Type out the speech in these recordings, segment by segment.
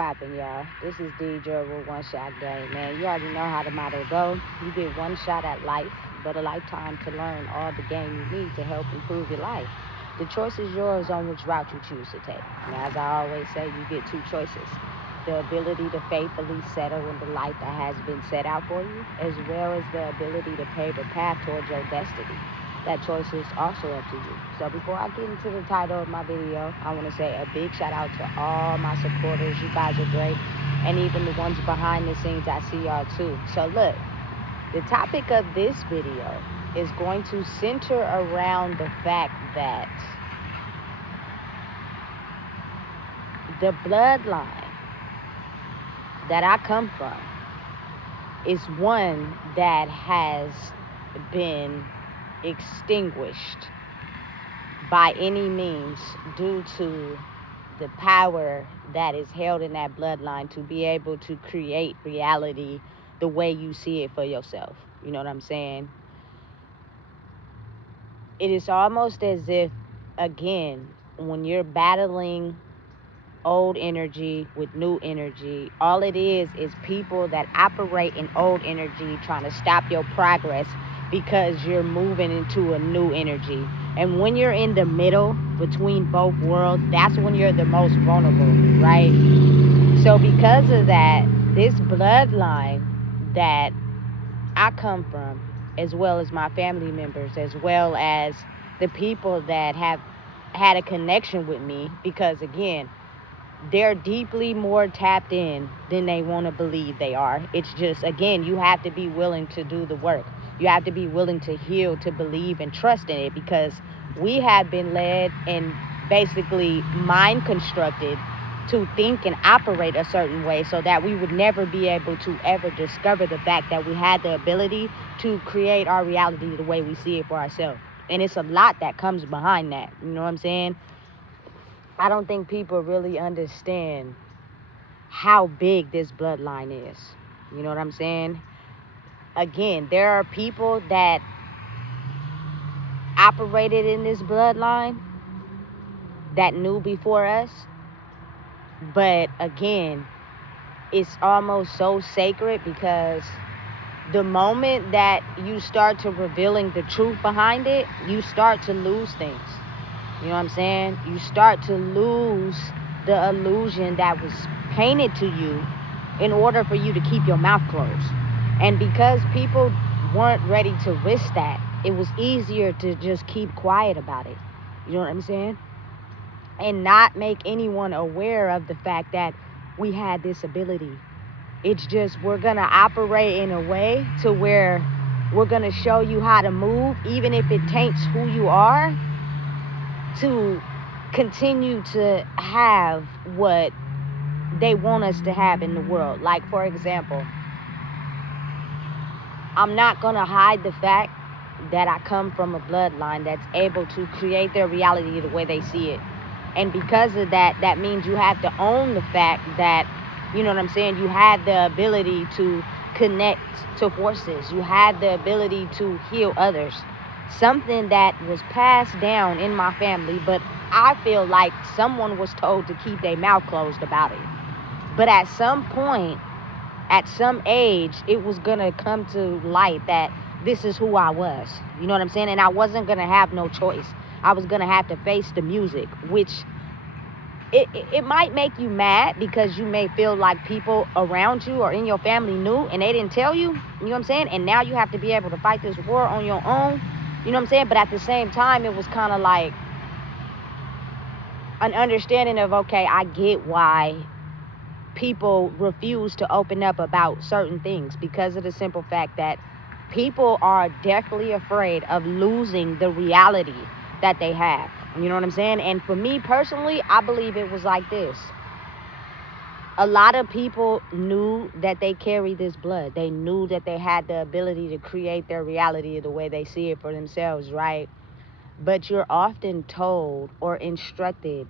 poppin', y'all? This is DJ with One Shot Game, man. You already know how the motto go. You get one shot at life, but a lifetime to learn all the game you need to help improve your life. The choice is yours on which route you choose to take. Now, as I always say, you get two choices. The ability to faithfully settle in the life that has been set out for you, as well as the ability to pave a path towards your destiny. That choice is also up to you. So before I get into the title of my video, I want to say a big shout out to all my supporters. You guys are great. And even the ones behind the scenes, I see y'all too. So look, the topic of this video is going to center around the fact that the bloodline that I come from is one that has been extinguished by any means due to the power that is held in that bloodline to be able to create reality the way you see it for yourself. You know what I'm saying? It is almost as if, again, when you're battling old energy with new energy, all it is people that operate in old energy trying to stop your progress because you're moving into a new energy. And when you're in the middle between both worlds, that's when you're the most vulnerable, right? So because of that, this bloodline that I come from, as well as my family members, as well as the people that have had a connection with me, because again, they're deeply more tapped in than they want to believe they are. It's just, again, you have to be willing to do the work. You have to be willing to heal, to believe and trust in it, because we have been led and basically mind constructed to think and operate a certain way so that we would never be able to ever discover the fact that we had the ability to create our reality the way we see it for ourselves. And it's a lot that comes behind that. You know what I'm saying? I don't think people really understand how big this bloodline is. You know what I'm saying? Again, there are people that operated in this bloodline that knew before us. But again, it's almost so sacred because the moment that you start to revealing the truth behind it, you start to lose things. You know what I'm saying? You start to lose the illusion that was painted to you in order for you to keep your mouth closed. And because people weren't ready to risk that, it was easier to just keep quiet about it. You know what I'm saying? And not make anyone aware of the fact that we had this ability. It's just we're going to operate in a way to where we're going to show you how to move, even if it taints who you are, to continue to have what they want us to have in the world. Like, for example, I'm not going to hide the fact that I come from a bloodline that's able to create their reality the way they see it. And because of that, that means you have to own the fact that, you know what I'm saying, you have the ability to connect to forces. You have the ability to heal others. Something that was passed down in my family, but I feel like someone was told to keep their mouth closed about it. But at some point, at some age, it was going to come to light that this is who I was. You know what I'm saying? And I wasn't going to have no choice. I was going to have to face the music, which it might make you mad because you may feel like people around you or in your family knew and they didn't tell you. You know what I'm saying? And now you have to be able to fight this war on your own. You know what I'm saying? But at the same time, it was kind of like an understanding of, okay, I get why people refuse to open up about certain things, because of the simple fact that people are definitely afraid of losing the reality that they have. You know what I'm saying? And for me personally, I believe it was like this. A lot of people knew that they carried this blood. They knew that they had the ability to create their reality the way they see it for themselves, right? But you're often told or instructed,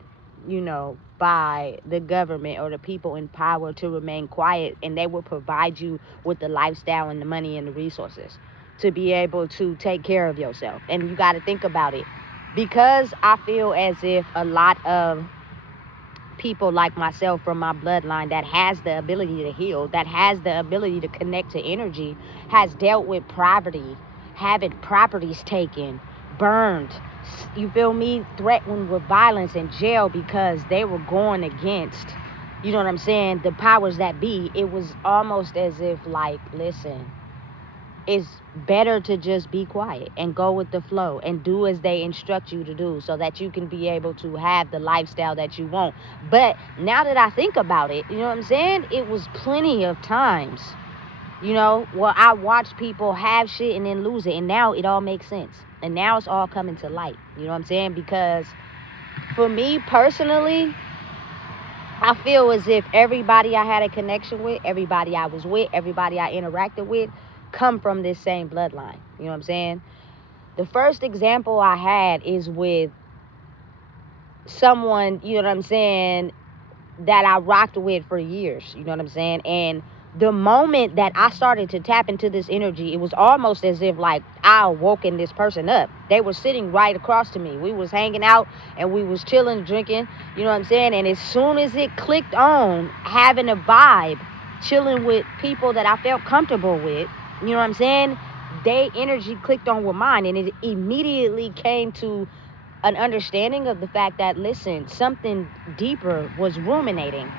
you know, by the government or the people in power to remain quiet, and they will provide you with the lifestyle and the money and the resources to be able to take care of yourself. And you got to think about it. Because I feel as if a lot of people like myself from my bloodline that has the ability to heal, that has the ability to connect to energy, has dealt with poverty, having properties taken, burned, you feel me, threatened with violence and jail because they were going against, you know what I'm saying, the powers that be. It was almost as if, like, listen, it's better to just be quiet and go with the flow and do as they instruct you to do so that you can be able to have the lifestyle that you want. But now that I think about it, you know what I'm saying, it was plenty of times, you know, where I watched people have shit and then lose it, and now it all makes sense, and now it's all coming to light, you know what I'm saying? Because for me personally, I feel as if everybody I had a connection with, everybody I was with, everybody I interacted with, come from this same bloodline. You know what I'm saying? The first example I had is with someone, you know what I'm saying, that I rocked with for years. You know what I'm saying? And the moment that I started to tap into this energy, it was almost as if, like, I woken this person up. They were sitting right across to me. We was hanging out and we was chilling, drinking, you know what I'm saying? And as soon as it clicked on, having a vibe, chilling with people that I felt comfortable with, you know what I'm saying, they energy clicked on with mine, and it immediately came to an understanding of the fact that, listen, something deeper was ruminating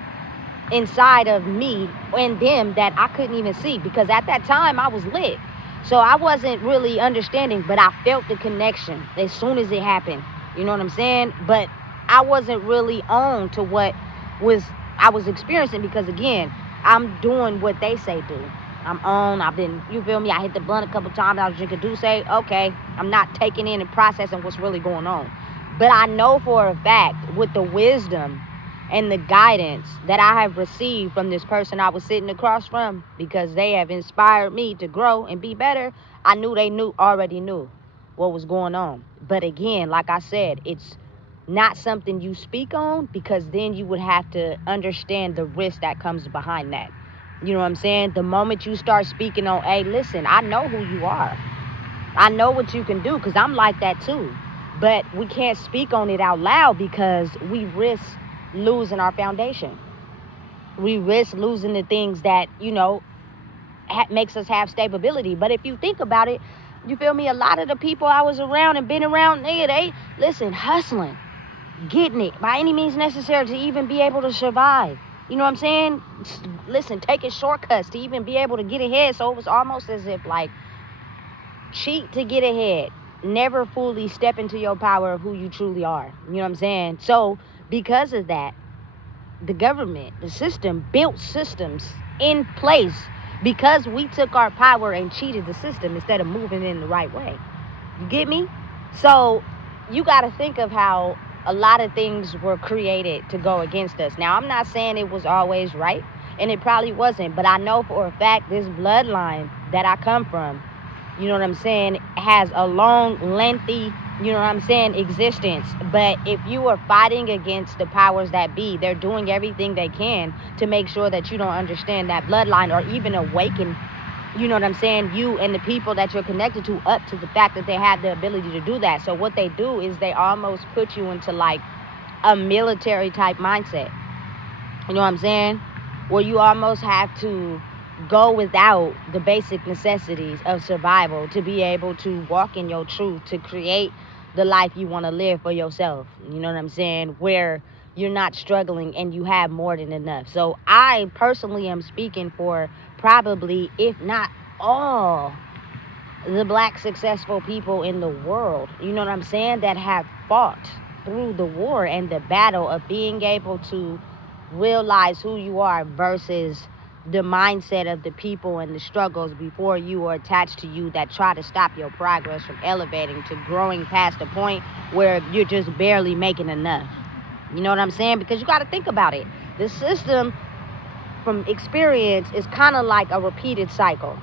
inside of me and them that I couldn't even see, because at that time I was lit. So I wasn't really understanding, but I felt the connection as soon as it happened. You know what I'm saying? But I wasn't really on to what was I was experiencing, because again, I'm doing what they say do. I'm on, I've been, you feel me? I hit the blunt a couple times, I was drinking Douce. Okay, I'm not taking in and processing what's really going on. But I know for a fact, with the wisdom and the guidance that I have received from this person I was sitting across from, because they have inspired me to grow and be better, I knew they already knew what was going on. But again, like I said, it's not something you speak on, because then you would have to understand the risk that comes behind that. You know what I'm saying? The moment you start speaking on, hey, listen, I know who you are. I know what you can do, because I'm like that too. But we can't speak on it out loud because we risk losing our foundation. We risk losing the things that, you know, makes us have stability. But if you think about it, you feel me? A lot of the people I was around and been around, nigga, they, listen, hustling, getting it by any means necessary to even be able to survive. You know what I'm saying? Listen, taking shortcuts to even be able to get ahead. So it was almost as if, like, cheat to get ahead. Never fully step into your power of who you truly are. You know what I'm saying? So because of that, the government, the system, built systems in place because we took our power and cheated the system instead of moving in the right way. You get me? So you got to think of how a lot of things were created to go against us. Now, I'm not saying it was always right, and it probably wasn't, but I know for a fact this bloodline that I come from, you know what I'm saying, has a long, lengthy, you know what I'm saying, existence. But if you are fighting against the powers that be, they're doing everything they can to make sure that you don't understand that bloodline, or even awaken, you know what I'm saying, you and the people that you're connected to up to the fact that they have the ability to do that. So what they do is they almost put you into, like, a military type mindset. You know what I'm saying? Where you almost have to go without the basic necessities of survival to be able to walk in your truth, to create the life you want to live for yourself. You know what I'm saying? Where you're not struggling and you have more than enough. So I personally am speaking for probably, if not all, the black successful people in the world, you know what I'm saying, that have fought through the war and the battle of being able to realize who you are versus the mindset of the people and the struggles before you or attached to you that try to stop your progress from elevating to growing past the point where you're just barely making enough. You know what I'm saying? Because you got to think about it. The system, from experience, is kind of like a repeated cycle.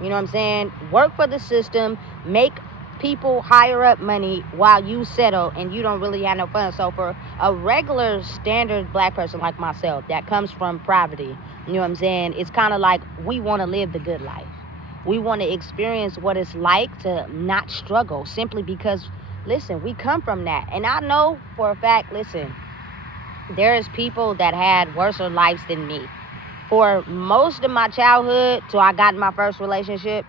You know what I'm saying? Work for the system, make people higher up money while you settle and you don't really have no fun. So for a regular standard black person like myself that comes from poverty, you know what I'm saying, it's kind of like we want to live the good life. We want to experience what it's like to not struggle, simply because, listen, we come from that. And I know for a fact, listen, There's people that had worse lives than me. For most of my childhood, till I got in my first relationship,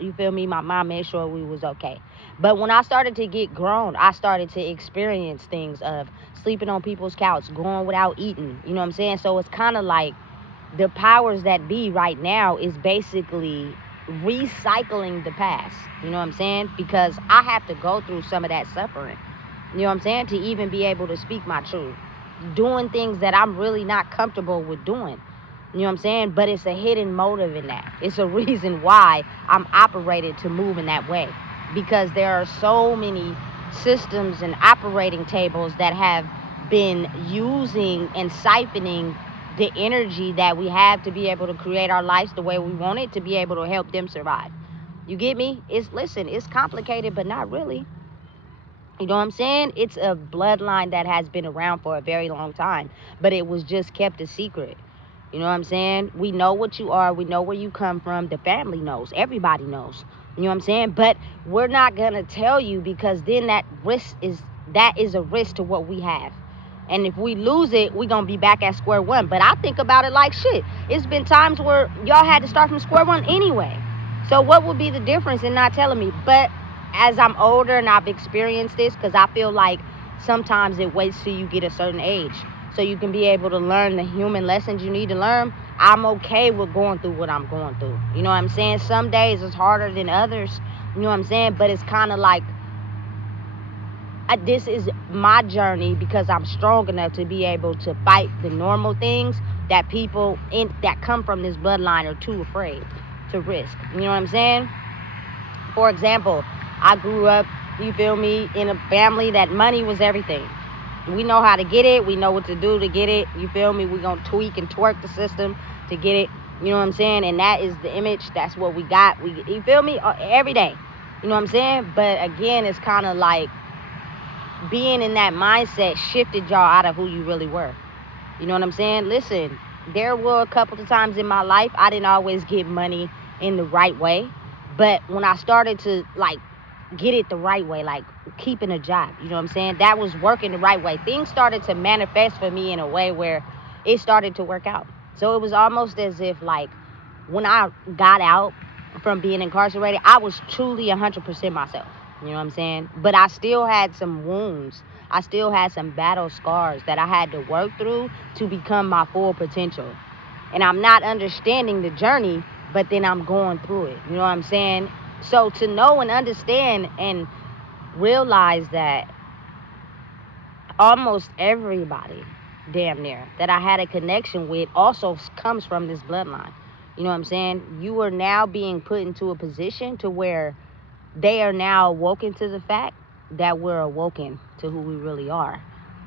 you feel me? My mom made sure we was okay. But when I started to get grown, I started to experience things of sleeping on people's couch, going without eating. You know what I'm saying? So it's kind of like the powers that be right now is basically recycling the past. You know what I'm saying? Because I have to go through some of that suffering. You know what I'm saying? To even be able to speak my truth. Doing things that I'm really not comfortable with doing. You know what I'm saying? But it's a hidden motive in that. It's a reason why I'm operated to move in that way. Because there are so many systems and operating tables that have been using and siphoning the energy that we have to be able to create our lives the way we want it, to be able to help them survive. You get me? It's complicated, but not really. You know what I'm saying? It's a bloodline that has been around for a very long time, but it was just kept a secret. You know what I'm saying? We know what you are. We know where you come from. The family knows. Everybody knows. You know what I'm saying? But we're not going to tell you, because then that is a risk to what we have. And if we lose it, we're going to be back at square one. But I think about it like shit. It's been times where y'all had to start from square one anyway. So what would be the difference in not telling me? But as I'm older and I've experienced this, because I feel like sometimes it waits till you get a certain age so you can be able to learn the human lessons you need to learn. I'm okay with going through what I'm going through. You know what I'm saying? Some days it's harder than others. You know what I'm saying? But it's kind of like, this is my journey, because I'm strong enough to be able to fight the normal things that people that come from this bloodline are too afraid to risk. You know what I'm saying? For example, I grew up, you feel me, in a family that money was everything. We know how to get it. We know what to do to get it. You feel me? We're going to tweak and twerk the system to get it. You know what I'm saying? And that is the image. That's what we got. You feel me? Every day. You know what I'm saying? But again, it's kind of like being in that mindset shifted y'all out of who you really were. You know what I'm saying? Listen, there were a couple of times in my life I didn't always get money in the right way. But when I started to get it the right way, like keeping a job, you know what I'm saying? That was working the right way. Things started to manifest for me in a way where it started to work out. So it was almost as if when I got out from being incarcerated, I was truly 100% myself. You know what I'm saying? But I still had some wounds. I still had some battle scars that I had to work through to become my full potential. And I'm not understanding the journey, but then I'm going through it. You know what I'm saying? So to know and understand and realize that almost everybody, damn near, that I had a connection with also comes from this bloodline. You know what I'm saying? You are now being put into a position to where they are now awoken to the fact that we're awoken to who we really are.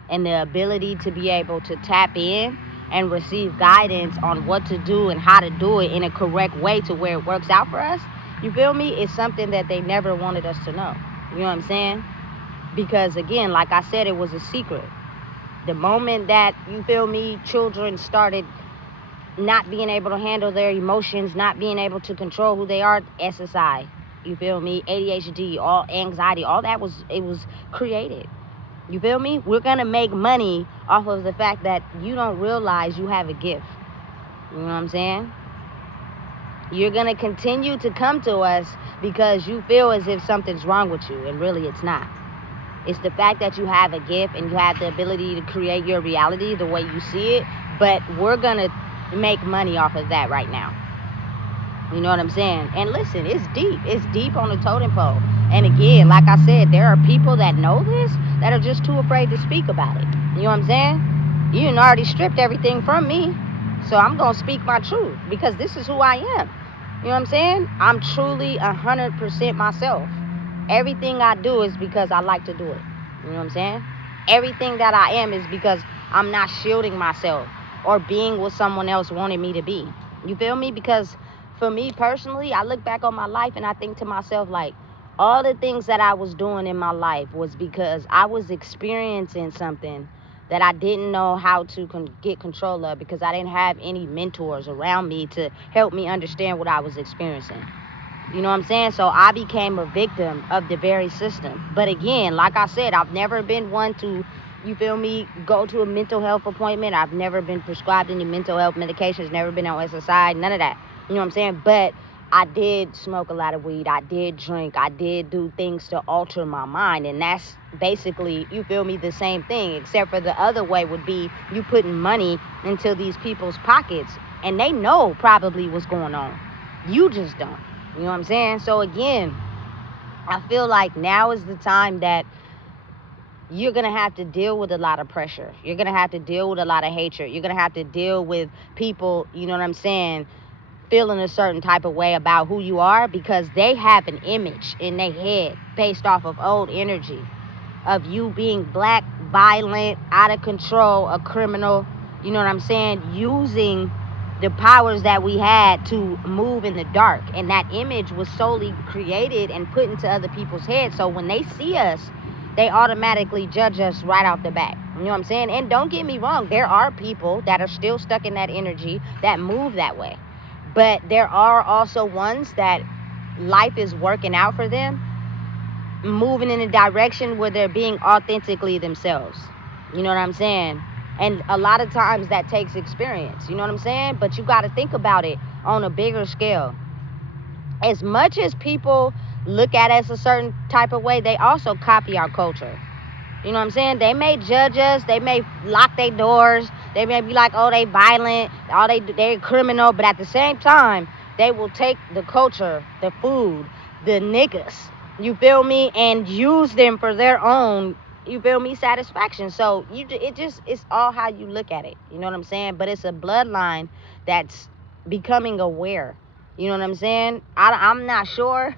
And the ability to be able to tap in and receive guidance on what to do and how to do it in a correct way to where it works out for us, you feel me? It's something that they never wanted us to know. You know what I'm saying? Because again, like I said, it was a secret. The moment that, you feel me, children started not being able to handle their emotions, not being able to control who they are, SSI, you feel me, ADHD, all anxiety, all that was created. You feel me? We're gonna make money off of the fact that you don't realize you have a gift. You know what I'm saying? You're gonna continue to come to us because you feel as if something's wrong with you, and really it's not. It's the fact that you have a gift and you have the ability to create your reality the way you see it, but we're gonna make money off of that right now. You know what I'm saying? And listen, it's deep. It's deep on the totem pole. And again, like I said, there are people that know this that are just too afraid to speak about it. You know what I'm saying? You done already stripped everything from me. So I'm going to speak my truth because this is who I am. You know what I'm saying? I'm truly 100% myself. Everything I do is because I like to do it. You know what I'm saying? Everything that I am is because I'm not shielding myself or being what someone else wanted me to be. You feel me? Because for me personally, I look back on my life and I think to myself, all the things that I was doing in my life was because I was experiencing something that I didn't know how to get control of, because I didn't have any mentors around me to help me understand what I was experiencing. You know what I'm saying? So I became a victim of the very system. But again, like I said, I've never been one to you feel me, go to a mental health appointment. I've never been prescribed any mental health medications, never been on SSI, none of that. You know what I'm saying? But I did smoke a lot of weed. I did drink. I did do things to alter my mind. And that's basically, you feel me, the same thing, except for the other way would be you putting money into these people's pockets and they know probably what's going on. You just don't. You know what I'm saying? So again, I feel like now is the time that you're going to have to deal with a lot of pressure. You're going to have to deal with a lot of hatred. You're going to have to deal with people, you know what I'm saying, feeling a certain type of way about who you are because they have an image in their head based off of old energy of you being black, violent, out of control, a criminal, you know what I'm saying, using the powers that we had to move in the dark. And that image was solely created and put into other people's heads. So when they see us, they automatically judge us right off the bat. You know what I'm saying? And don't get me wrong, there are people that are still stuck in that energy that move that way. But there are also ones that life is working out for them, moving in a direction where they're being authentically themselves. You know what I'm saying? And a lot of times that takes experience. You know what I'm saying? But you got to think about it on a bigger scale. As much as people look at us a certain type of way, they also copy our culture. You know what I'm saying? They may judge us. They may lock their doors. They may be like, oh, they violent. Oh, they're criminal. But at the same time, they will take the culture, the food, the niggas, you feel me, and use them for their own, you feel me, satisfaction. So it's all how you look at it. You know what I'm saying? But it's a bloodline that's becoming aware. You know what I'm saying? I'm not sure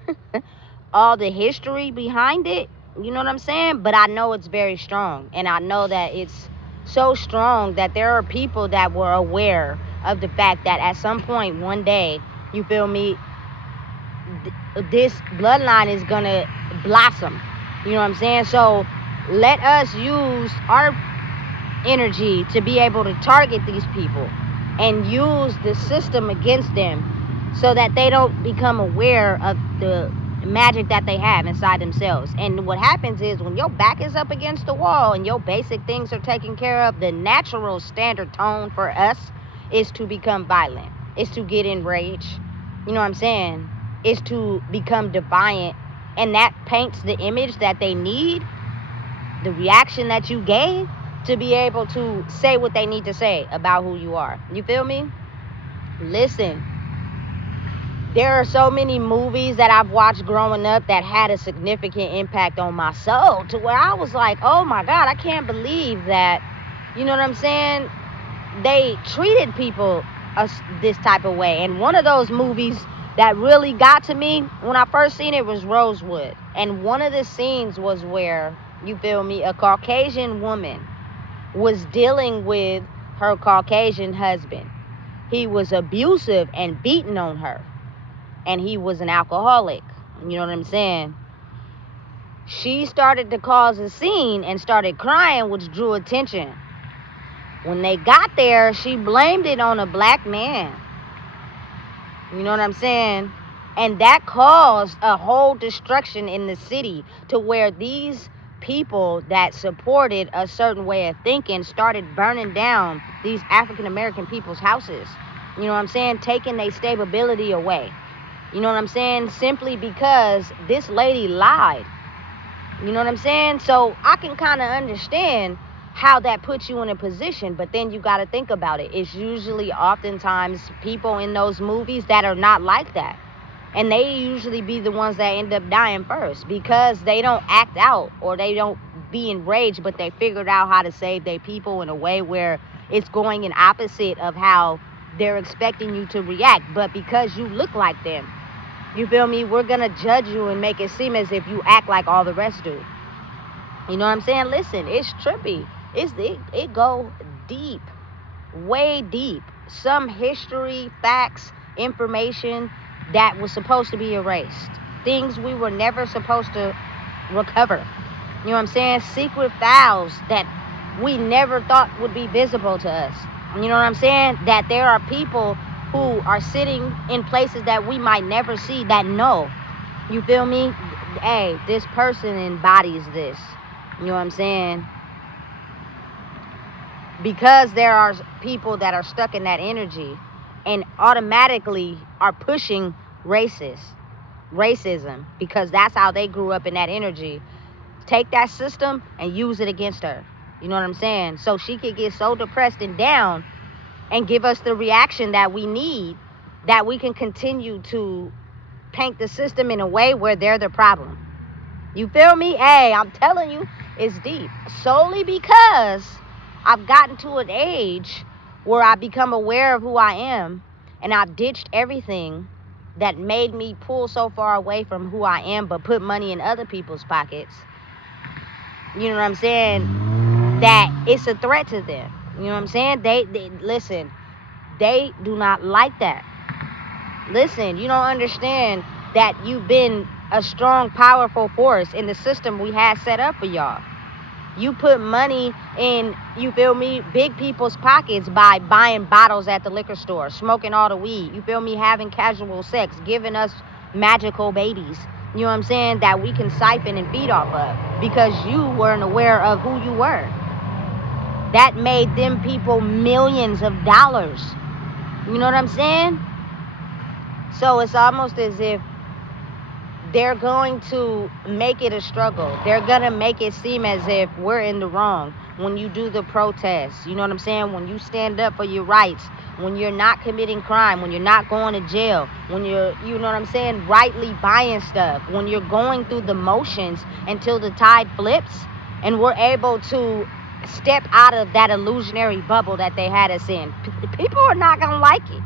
all the history behind it. You know what I'm saying? But I know it's very strong. And I know that it's so strong that there are people that were aware of the fact that at some point, one day, you feel me, this bloodline is going to blossom. You know what I'm saying? So let us use our energy to be able to target these people and use the system against them so that they don't become aware of the magic that they have inside themselves. And what happens is when your back is up against the wall and your basic things are taken care of, the natural standard tone for us is to become violent, is to get enraged. You know what I'm saying? Is to become defiant. And that paints the image that they need, the reaction that you gave, to be able to say what they need to say about who you are. You feel me? Listen, there are so many movies that I've watched growing up that had a significant impact on my soul to where I was like, oh my God, I can't believe that, you know what I'm saying, they treated people this type of way. And one of those movies that really got to me when I first seen it was Rosewood. And one of the scenes was where, you feel me, a Caucasian woman was dealing with her Caucasian husband. He was abusive and beating on her. And he was an alcoholic. You know what I'm saying? She started to cause a scene and started crying, which drew attention. When they got there, she blamed it on a black man. You know what I'm saying? And that caused a whole destruction in the city to where these people that supported a certain way of thinking started burning down these African American people's houses. You know what I'm saying? Taking their stability away. You know what I'm saying? Simply because this lady lied. You know what I'm saying? So I can kind of understand how that puts you in a position, but then you got to think about it. It's usually oftentimes people in those movies that are not like that. And they usually be the ones that end up dying first because they don't act out or they don't be enraged, but they figured out how to save their people in a way where it's going in opposite of how they're expecting you to react. But because you look like them, you feel me, we're going to judge you and make it seem as if you act like all the rest do. You know what I'm saying? Listen, it's trippy. It go deep, way deep. Some history, facts, information that was supposed to be erased. Things we were never supposed to recover. You know what I'm saying? Secret files that we never thought would be visible to us. You know what I'm saying? That there are people who are sitting in places that we might never see that know. You feel me? Hey, this person embodies this. You know what I'm saying? because there are people that are stuck in that energy and automatically are pushing racism, because that's how they grew up in that energy. Take that system and use it against her. You know what I'm saying? So she could get so depressed and down and give us the reaction that we need, that we can continue to paint the system in a way where they're the problem. You feel me? Hey, I'm telling you, it's deep. Solely because I've gotten to an age where I become aware of who I am, and I've ditched everything that made me pull so far away from who I am but put money in other people's pockets. You know what I'm saying? That it's a threat to them. You know what I'm saying? They listen, they do not like that. Listen, you don't understand that you've been a strong, powerful force in the system we had set up for y'all. You put money in, you feel me, big people's pockets by buying bottles at the liquor store, smoking all the weed, you feel me, having casual sex, giving us magical babies, you know what I'm saying, that we can siphon and feed off of because you weren't aware of who you were. That made them people millions of dollars. You know what I'm saying? So it's almost as if they're going to make it a struggle. They're going to make it seem as if we're in the wrong when you do the protests. You know what I'm saying? When you stand up for your rights, when you're not committing crime, when you're not going to jail, when you're, you know what I'm saying, rightly buying stuff, when you're going through the motions until the tide flips and we're able to step out of that illusionary bubble that they had us in. People are not going to like it.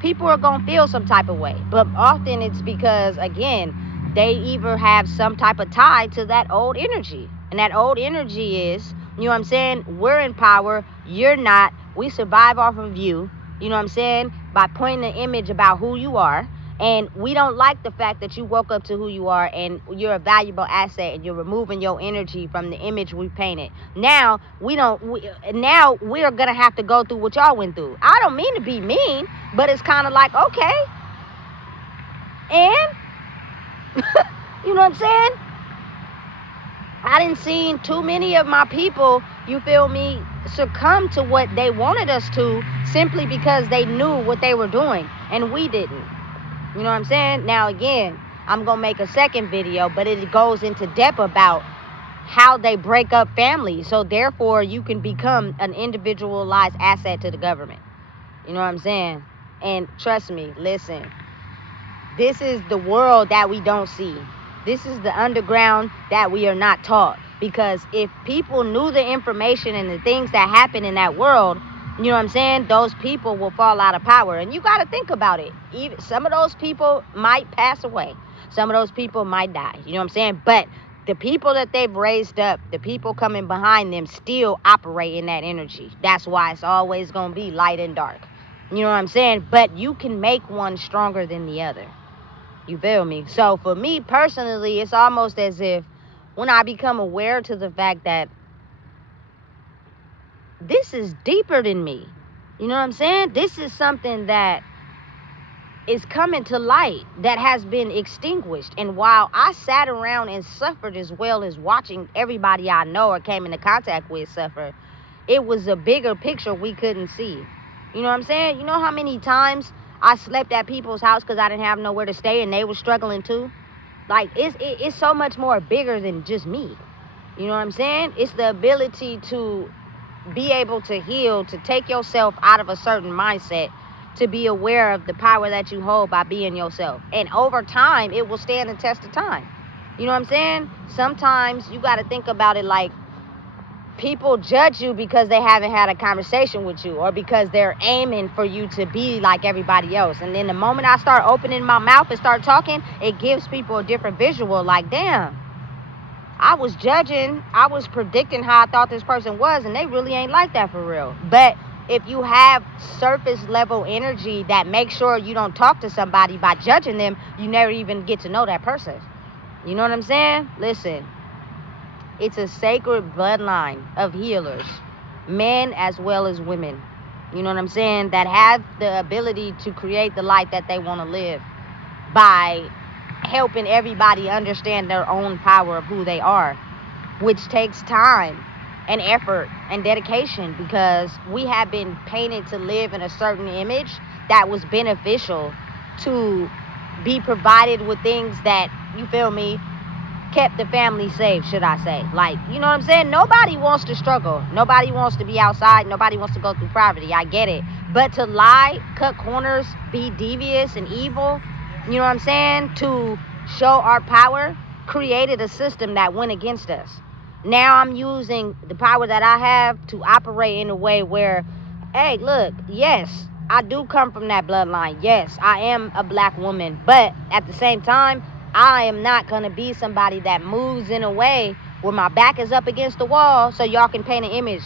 People are going to feel some type of way. But often it's because, again, they either have some type of tie to that old energy. And that old energy is, you know what I'm saying, we're in power, you're not, we survive off of you, you know what I'm saying, by pointing an image about who you are. And we don't like the fact that you woke up to who you are and you're a valuable asset and you're removing your energy from the image we painted. Now we're gonna have to go through what y'all went through. I don't mean to be mean, but it's kind of like, okay, and you know what I'm saying? I didn't see too many of my people, you feel me, succumb to what they wanted us to simply because they knew what they were doing and we didn't. You know what I'm saying? Now, again, I'm going to make a second video, but it goes into depth about how they break up families. So, therefore, you can become an individualized asset to the government. You know what I'm saying? And trust me, listen, this is the world that we don't see. This is the underground that we are not taught. Because if people knew the information and the things that happen in that world, you know what I'm saying, those people will fall out of power. And you got to think about it. Even some of those people might pass away. Some of those people might die. You know what I'm saying? But the people that they've raised up, the people coming behind them still operate in that energy. That's why it's always going to be light and dark. You know what I'm saying? But you can make one stronger than the other. You feel me? So for me personally, it's almost as if when I become aware to the fact that this is deeper than me. You know what I'm saying? This is something that is coming to light that has been extinguished. And while I sat around and suffered as well as watching everybody I know or came into contact with suffer, it was a bigger picture we couldn't see. You know what I'm saying? You know how many times I slept at people's house because I didn't have nowhere to stay and they were struggling too? Like, it's so much more bigger than just me. You know what I'm saying? It's the ability to be able to heal, to take yourself out of a certain mindset, to be aware of the power that you hold by being yourself. And over time, it will stand the test of time. You know what I'm saying? Sometimes you got to think about it like people judge you because they haven't had a conversation with you or because they're aiming for you to be like everybody else. And then the moment I start opening my mouth and start talking, it gives people a different visual. Like, damn, I was judging, I was predicting how I thought this person was, and they really ain't like that for real. But if you have surface level energy that makes sure you don't talk to somebody by judging them, you never even get to know that person. You know what I'm saying? Listen, it's a sacred bloodline of healers, men as well as women. You know what I'm saying? That have the ability to create the light that they want to live by helping everybody understand their own power of who they are, which takes time. and effort and dedication, because we have been painted to live in a certain image that was beneficial, to be provided with things that, you feel me, kept the family safe, should I say. Like, you know what I'm saying? Nobody wants to struggle. Nobody wants to be outside. Nobody wants to go through poverty. I get it. But to lie, cut corners, be devious and evil, you know what I'm saying, to show our power, created a system that went against us. Now I'm using the power that I have to operate in a way where, hey, look, yes, I do come from that bloodline. Yes, I am a black woman. But at the same time, I am not going to be somebody that moves in a way where my back is up against the wall so y'all can paint an image.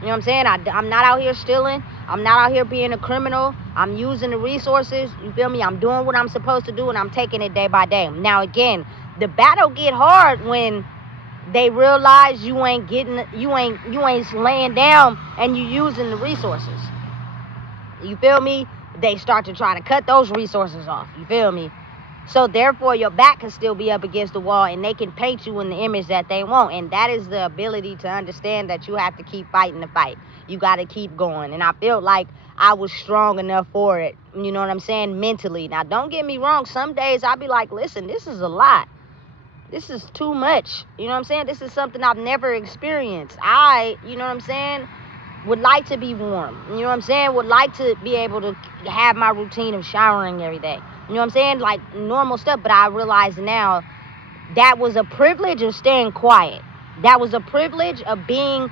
You know what I'm saying? I'm not out here stealing. I'm not out here being a criminal. I'm using the resources. You feel me? I'm doing what I'm supposed to do, and I'm taking it day by day. Now, again, the battle get hard when they realize you ain't laying down and you using the resources. You feel me? They start to try to cut those resources off. You feel me? So therefore, your back can still be up against the wall, and they can paint you in the image that they want. And that is the ability to understand that you have to keep fighting the fight. You got to keep going. And I felt like I was strong enough for it. You know what I'm saying? Mentally. Now, don't get me wrong. Some days I'll be like, listen, this is a lot. This is too much. You know what I'm saying? This is something I've never experienced. You know what I'm saying, would like to be warm. You know what I'm saying? Would like to be able to have my routine of showering every day. You know what I'm saying? Like normal stuff. But I realize now that was a privilege of staying quiet. That was a privilege of being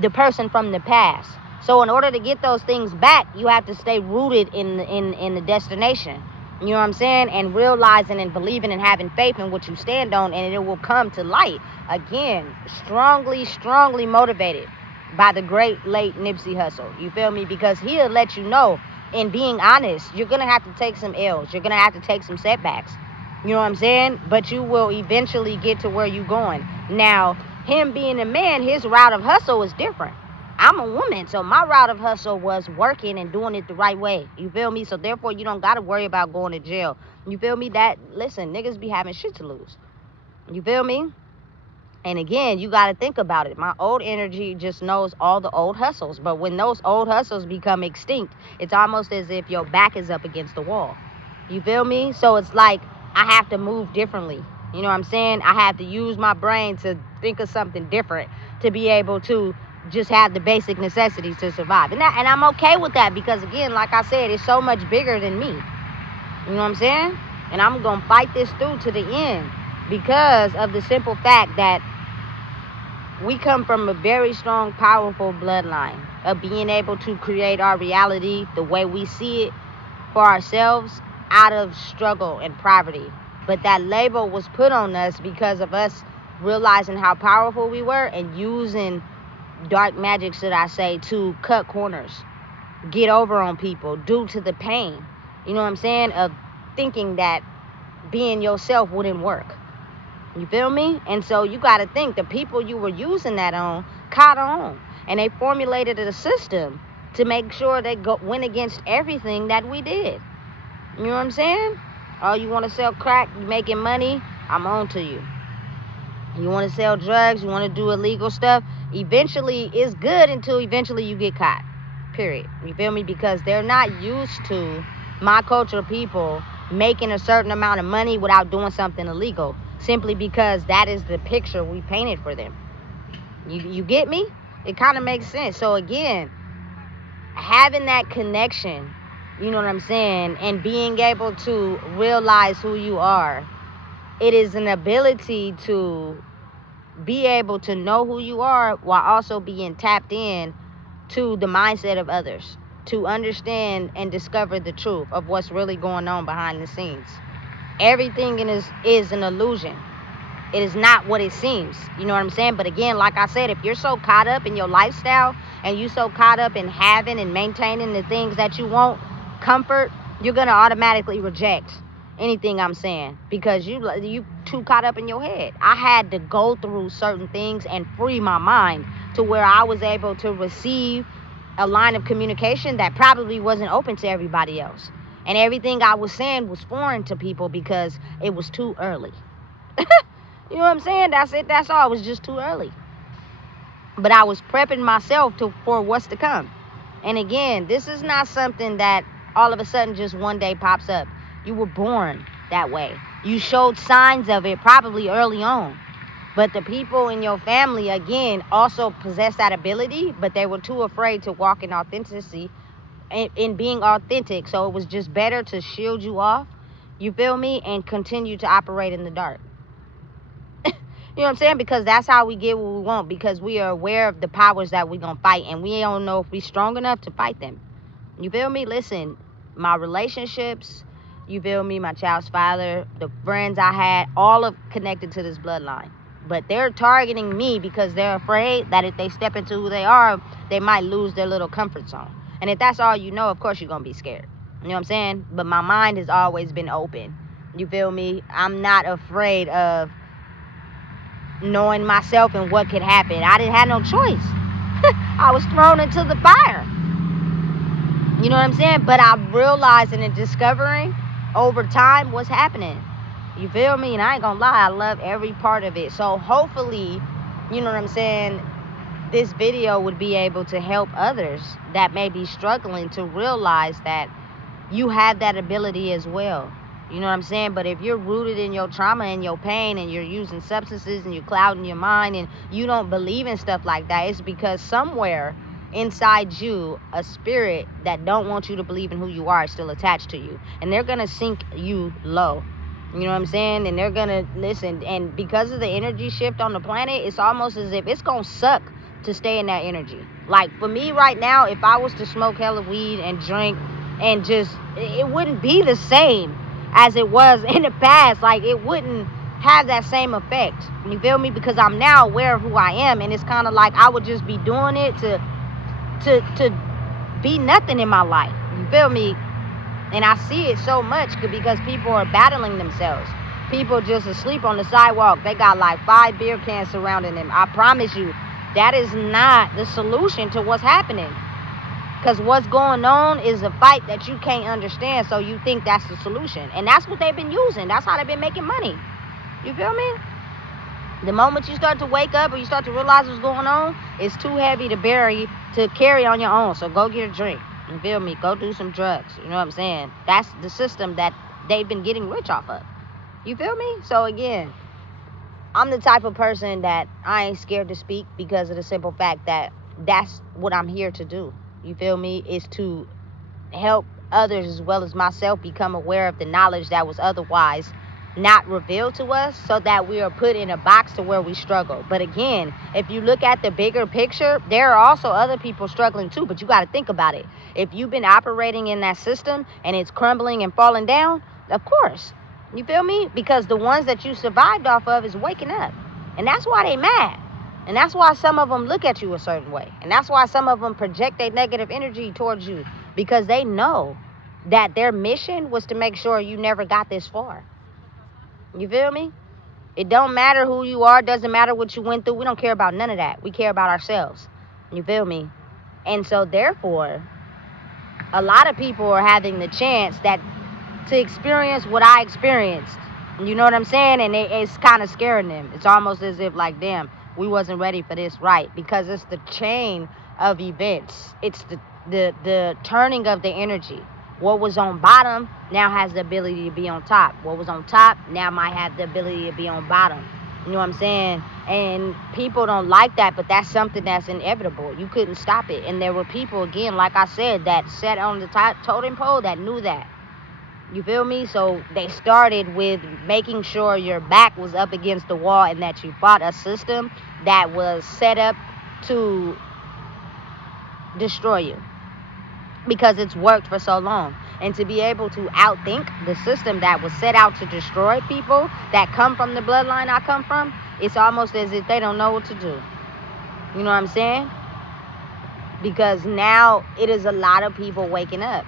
the person from the past. So in order to get those things back, you have to stay rooted in the destination. You know what I'm saying? And realizing and believing and having faith in what you stand on, and it will come to light. Again, strongly motivated by the great late Nipsey Hussle. You feel me? Because he'll let you know, in being honest, you're going to have to take some L's. You're going to have to take some setbacks. You know what I'm saying? But you will eventually get to where you're going. Now, him being a man, his route of hustle is different. I'm a woman, so my route of hustle was working and doing it the right way. You feel me? So therefore, you don't got to worry about going to jail. You feel me? Listen, niggas be having shit to lose. You feel me? And again, you got to think about it. My old energy just knows all the old hustles. But when those old hustles become extinct, it's almost as if your back is up against the wall. You feel me? So it's like I have to move differently. You know what I'm saying? I have to use my brain to think of something different to be able to just have the basic necessities to survive. And I'm okay with that, because, again, like I said, it's so much bigger than me. You know what I'm saying? And I'm going to fight this through to the end, because of the simple fact that we come from a very strong, powerful bloodline of being able to create our reality the way we see it for ourselves out of struggle and poverty. But that label was put on us because of us realizing how powerful we were and using dark magic, should I say, to cut corners, get over on people due to the pain, you know what I'm saying, of thinking that being yourself wouldn't work. You feel me? And so you got to think the people you were using that on caught on, and they formulated a system to make sure they went against everything that we did. You know what I'm saying? Oh, you want to sell crack, you making money, I'm on to you. You want to sell drugs, you want to do illegal stuff, eventually it's good until eventually you get caught. Period. You feel me? Because they're not used to my culture people making a certain amount of money without doing something illegal, simply because that is the picture we painted for them. You get me? It kind of makes sense. So again, having that connection, you know what I'm saying, and being able to realize who you are, it is an ability to be able to know who you are while also being tapped in to the mindset of others, to understand and discover the truth of what's really going on behind the scenes. Everything is an illusion. It is not what it seems. You know what I'm saying? But again, like I said, if you're so caught up in your lifestyle and you so caught up in having and maintaining the things that you want, comfort, you're going to automatically reject anything I'm saying, because you too caught up in your head. I had to go through certain things and free my mind to where I was able to receive a line of communication that probably wasn't open to everybody else. And everything I was saying was foreign to people because it was too early. You know what I'm saying? That's it. That's all. It was just too early. but I was prepping myself for what's to come. And again, this is not something that all of a sudden just one day pops up. You were born that way. You showed signs of it probably early on. But the people in your family, again, also possess that ability, but they were too afraid to walk in authenticity, in being authentic. So it was just better to shield you off, you feel me, and continue to operate in the dark. You know what I'm saying? Because that's how we get what we want, because we are aware of the powers that we're going to fight, and we don't know if we're strong enough to fight them. You feel me? Listen, my relationships, you feel me, my child's father, the friends I had, all of connected to this bloodline. But they're targeting me because they're afraid that if they step into who they are, they might lose their little comfort zone. And if that's all you know, of course you're going to be scared. You know what I'm saying? But my mind has always been open. You feel me? I'm not afraid of knowing myself and what could happen. I didn't have no choice. I was thrown into the fire. You know what I'm saying? But I'm realizing and discovering over time what's happening. You feel me? And I ain't gonna lie, I love every part of it. So hopefully, you know what I'm saying, this video would be able to help others that may be struggling to realize that you have that ability as well. You know what I'm saying? But if you're rooted in your trauma and your pain, and you're using substances and you're clouding your mind and you don't believe in stuff like that, it's because somewhere inside you, a spirit that don't want you to believe in who you are is still attached to you. And they're going to sink you low. You know what I'm saying? And they're going to listen. And because of the energy shift on the planet, it's almost as if it's going to suck to stay in that energy. Like for me right now, if I was to smoke hella weed and drink and just, it wouldn't be the same as it was in the past. Like it wouldn't have that same effect. You feel me? Because I'm now aware of who I am, and it's kind of like I would just be doing it to be nothing in my life. You feel me? And I see it so much because people are battling themselves. People just asleep on the sidewalk. They got like 5 beer cans surrounding them. I promise you, that is not the solution to what's happening. Because what's going on is a fight that you can't understand, so you think that's the solution. And that's what they've been using. That's how they've been making money. You feel me? The moment you start to wake up or you start to realize what's going on, it's too heavy to carry on your own. So go get a drink. You feel me? Go do some drugs. You know what I'm saying? That's the system that they've been getting rich off of. You feel me? So again, I'm the type of person that I ain't scared to speak because of the simple fact that that's what I'm here to do. You feel me? Is to help others as well as myself become aware of the knowledge that was otherwise not revealed to us, so that we are put in a box to where we struggle. But again, if you look at the bigger picture, there are also other people struggling too, but you got to think about it. If you've been operating in that system and it's crumbling and falling down, of course, you feel me? Because the ones that you survived off of is waking up, and that's why they mad. And that's why some of them look at you a certain way. And that's why some of them project their negative energy towards you, because they know that their mission was to make sure you never got this far. You feel me? It don't matter who you are. Doesn't matter what you went through. We don't care about none of that. We care about ourselves. You feel me? And so therefore, a lot of people are having the chance to experience what I experienced. You know what I'm saying? And it's kind of scaring them. It's almost as if like, damn, we wasn't ready for this, right? Because it's the chain of events. It's the turning of the energy. What was on bottom now has the ability to be on top. What was on top now might have the ability to be on bottom. You know what I'm saying? And people don't like that, but that's something that's inevitable. You couldn't stop it. And there were people, again, like I said, that sat on the totem pole that knew that. You feel me? So they started with making sure your back was up against the wall and that you fought a system that was set up to destroy you, because it's worked for so long. And to be able to outthink the system that was set out to destroy people that come from the bloodline I come from, it's almost as if they don't know what to do. You know what I'm saying? Because now it is a lot of people waking up,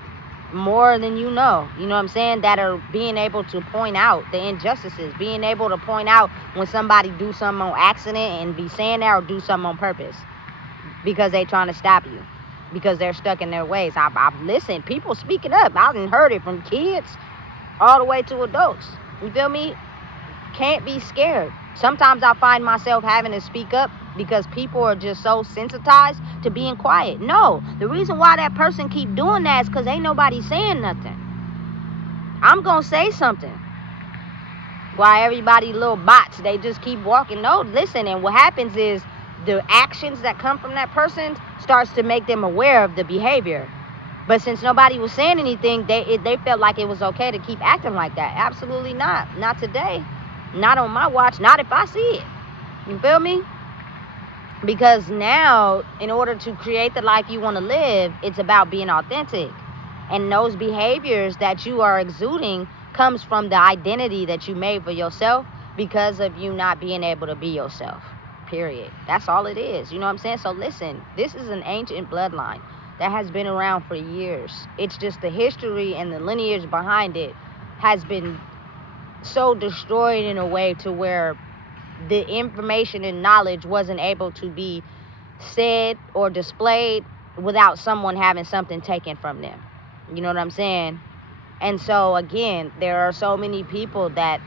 more than you know what I'm saying, that are being able to point out the injustices, being able to point out when somebody do something on accident and be saying that, or do something on purpose because they trying to stop you, because they're stuck in their ways. I've listened, people speaking up. I done heard it from kids all the way to adults. You feel me? Can't be scared. Sometimes I find myself having to speak up because people are just so sensitized to being quiet. No, the reason why that person keep doing that is because ain't nobody saying nothing. I'm gonna say something. Why everybody little bots, they just keep walking. No, listen, and what happens is the actions that come from that person starts to make them aware of the behavior. But since nobody was saying anything, they felt like it was okay to keep acting like that. Absolutely not. Not today. Not on my watch. Not if I see it. You feel me? Because now, in order to create the life you want to live, it's about being authentic. And those behaviors that you are exuding comes from the identity that you made for yourself because of you not being able to be yourself. Period. That's all it is. You know what I'm saying? So listen, this is an ancient bloodline that has been around for years. It's just the history and the lineage behind it has been so destroyed in a way to where the information and knowledge wasn't able to be said or displayed without someone having something taken from them. You know what I'm saying? And so again, there are so many people that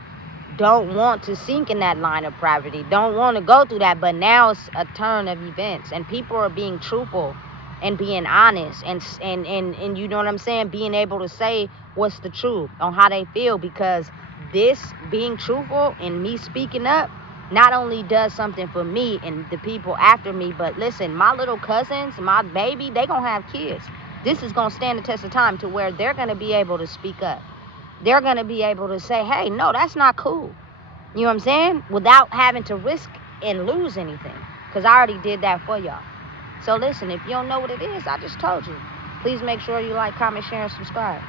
don't want to sink in that line of poverty, don't want to go through that, but now it's a turn of events and people are being truthful and being honest and you know what I'm saying, being able to say what's the truth on how they feel, because this being truthful and me speaking up not only does something for me and the people after me, but listen, my little cousins, my baby, they gonna have kids. This is gonna stand the test of time to where they're gonna be able to speak up. They're gonna be able to say, hey, no, that's not cool. You know what I'm saying? Without having to risk and lose anything. Because I already did that for y'all. So listen, if you don't know what it is, I just told you. Please make sure you like, comment, share, and subscribe.